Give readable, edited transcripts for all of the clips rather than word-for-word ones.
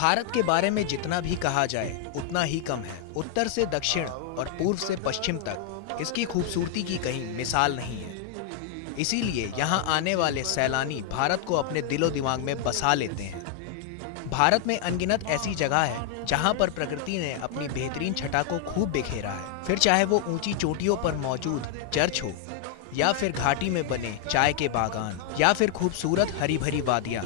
भारत के बारे में जितना भी कहा जाए उतना ही कम है। उत्तर से दक्षिण और पूर्व से पश्चिम तक इसकी खूबसूरती की कहीं मिसाल नहीं है। इसीलिए यहाँ आने वाले सैलानी भारत को अपने दिलो दिमाग में बसा लेते हैं। भारत में अनगिनत ऐसी जगह है जहाँ पर प्रकृति ने अपनी बेहतरीन छटा को खूब बिखेरा है। फिर चाहे वो ऊंची चोटियों पर मौजूद चर्च हो, या फिर घाटी में बने चाय के बागान, या फिर खूबसूरत हरी भरी वादियाँ,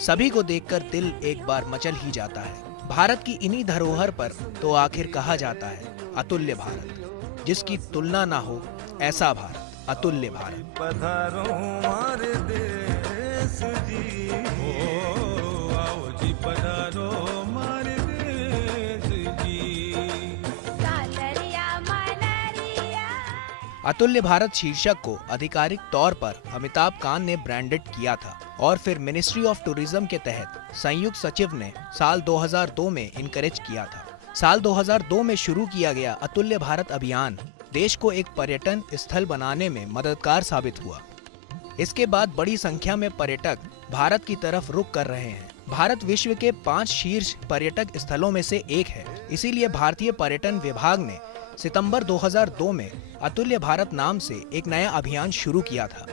सभी को देखकर दिल एक बार मचल ही जाता है। भारत की इन्हीं धरोहर पर तो आखिर कहा जाता है अतुल्य भारत, जिसकी तुलना ना हो ऐसा भारत, अतुल्य भारत। अतुल्य भारत शीर्षक को आधिकारिक तौर पर अमिताभ कांत ने ब्रांडेड किया था और फिर मिनिस्ट्री ऑफ टूरिज्म के तहत संयुक्त सचिव ने साल 2002 में इनकरेज किया था। साल 2002 में शुरू किया गया अतुल्य भारत अभियान देश को एक पर्यटन स्थल बनाने में मददगार साबित हुआ। इसके बाद बड़ी संख्या में पर्यटक भारत की तरफ रुख कर रहे हैं। भारत विश्व के 5 शीर्ष पर्यटक स्थलों में से एक है। इसीलिए भारतीय पर्यटन विभाग ने सितंबर 2002 में अतुल्य भारत नाम से एक नया अभियान शुरू किया था।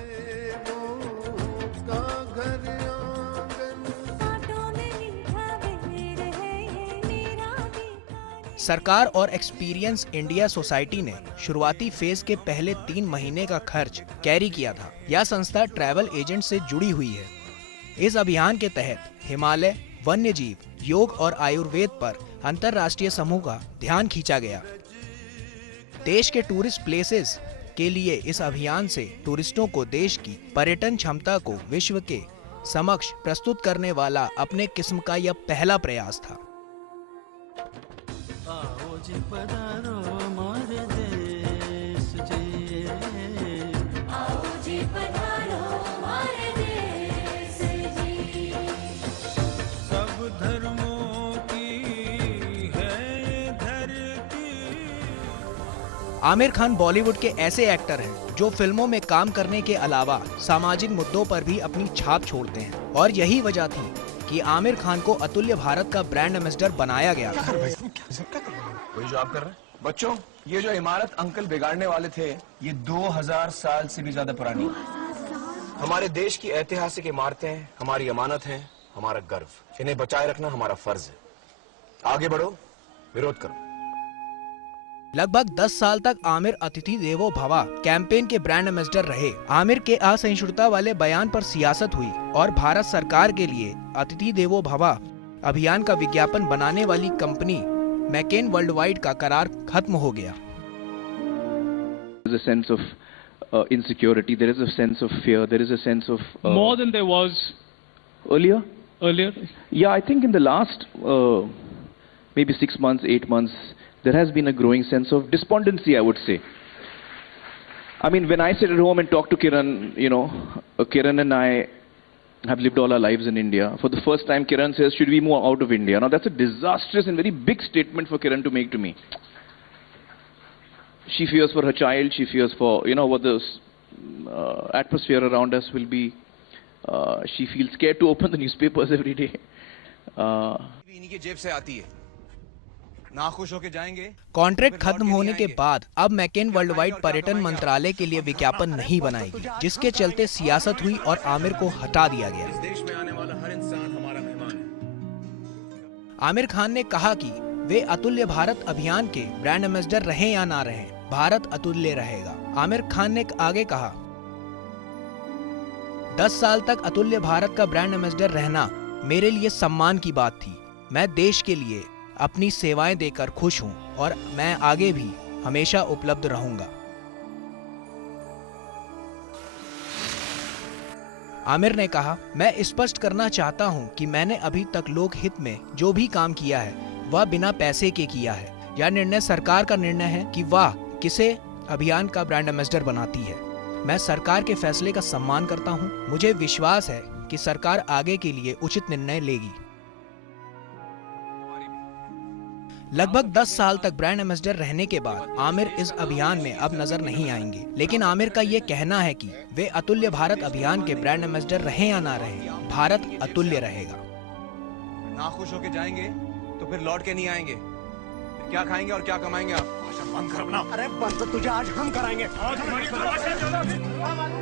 सरकार और एक्सपीरियंस इंडिया सोसाइटी ने शुरुआती फेज के पहले 3 महीने का खर्च कैरी किया था। यह संस्था ट्रैवल एजेंट से जुड़ी हुई है। इस अभियान के तहत हिमालय, वन्य जीव, योग और आयुर्वेद पर अंतरराष्ट्रीय समूह का ध्यान खींचा गया। देश के टूरिस्ट प्लेसेस के लिए इस अभियान से टूरिस्टों को देश की पर्यटन क्षमता को विश्व के समक्ष प्रस्तुत करने वाला अपने किस्म का यह पहला प्रयास था। आमिर खान बॉलीवुड के ऐसे एक्टर हैं जो फिल्मों में काम करने के अलावा सामाजिक मुद्दों पर भी अपनी छाप छोड़ते हैं, और यही वजह थी कि आमिर खान को अतुल्य भारत का ब्रांड एम्बेसडर बनाया गया था। वही जो आप कर रहे हैं। बच्चों, ये जो इमारत अंकल बिगाड़ने वाले थे, ये 2000 साल से भी ज्यादा पुरानी है। हमारे देश की ऐतिहासिक इमारतें हमारी अमानत हैं, हमारा गर्व। इन्हें बचाए रखना हमारा फर्ज है। आगे बढ़ो, विरोध करो। लगभग 10 साल तक आमिर अतिथि देवो भव कैंपेन के ब्रांड एम्बेसडर रहे। आमिर के असहिष्णुता वाले बयान पर सियासत हुई और भारत सरकार के लिए अतिथि देवो भव अभियान का विज्ञापन बनाने वाली कंपनी मैकेन वर्ल्ड वाइड का करार खत्म हो गया। There is a sense of insecurity, there is a sense of fear, there is a sense of more than there was earlier. Yeah, I think in the last maybe 6 months, 8 months, there has been a growing sense of despondency, I would say. I mean, when I sit at home and talk to Kiran, you know, Kiran and I have lived all our lives in India. For the first time, Kiran says, should we move out of India? Now, that's a disastrous and very big statement for Kiran to make to me. She fears for her child, she fears for, you know, what the atmosphere around us will be. She feels scared to open the newspapers every day. Contract खत्म होने के बाद अब मैकेन world wide पर्यटन मंत्रालय के लिए विज्ञापन नहीं बनाएगी, जिसके चलते सियासत हुई और आमिर को हटा दिया गया। देश में आने वाला हर इंसान हमारा मेहमान है। आमिर खान ने कहा कि वे अतुल्य भारत अभियान के ब्रांड एम्बेसडर रहें या ना रहें, भारत अतुल्य रहेगा। आमिर खान ने आगे कहा, 10 साल तक अतुल्य भारत का ब्रांड एम्बेसडर रहना मेरे लिए सम्मान की बात थी। मैं देश के लिए अपनी सेवाएं देकर खुश हूं और मैं आगे भी हमेशा उपलब्ध रहूंगा। आमिर ने कहा, मैं स्पष्ट करना चाहता हूं कि मैंने अभी तक लोक हित में जो भी काम किया है वह बिना पैसे के किया है। यह निर्णय सरकार का निर्णय है कि वह किसे अभियान का ब्रांड एम्बेसडर बनाती है। मैं सरकार के फैसले का सम्मान करता हूं। मुझे विश्वास है कि सरकार आगे के लिए उचित निर्णय लेगी। लगभग 10 साल तक ब्रांड एम्बेसडर रहने के बाद आमिर इस अभियान में अब नजर नहीं आएंगे, लेकिन आमिर का ये कहना है कि वे अतुल्य भारत अभियान के ब्रांड एम्बेसडर रहें या ना रहें, भारत अतुल्य रहेगा। नाखुश होके जाएंगे तो फिर लौट के नहीं आएंगे। फिर क्या खाएंगे और क्या कमाएंगे आप? भाषण बंद कर अपना। अरे बंद तो तुझे आज हम कराएंगे।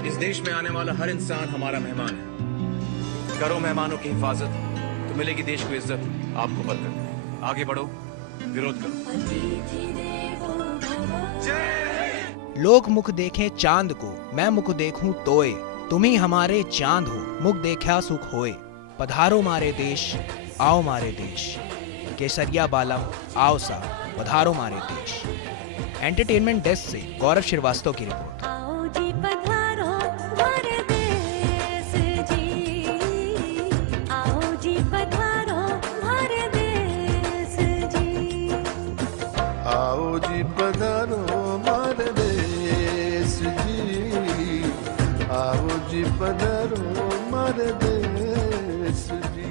इस देश में आने वाला हर इंसान हमारा मेहमान है। करो मेहमानों की हिफाजत तो मिलेगी देश को इज्जत, आपको बरकत। आगे बढ़ो, विरोध करो। लोग मुख देखें चांद को, मैं मुख देखूं तोए। तुम ही हमारे चांद हो, मुख देखा सुख होए। पधारो मारे देश, आओ मारे देश। केसरिया बालम आओ सा, पधारो मारे देश। एंटरटेनमेंट डेस्क से गौरव श्रीवास्तव की रिपोर्ट। आओ जी पधारो मारे देश जी, आओ जी पधारो मारे देश जी। आओ जी पधारो मारे देश जी, आओ जी पधारो मारे देश जी।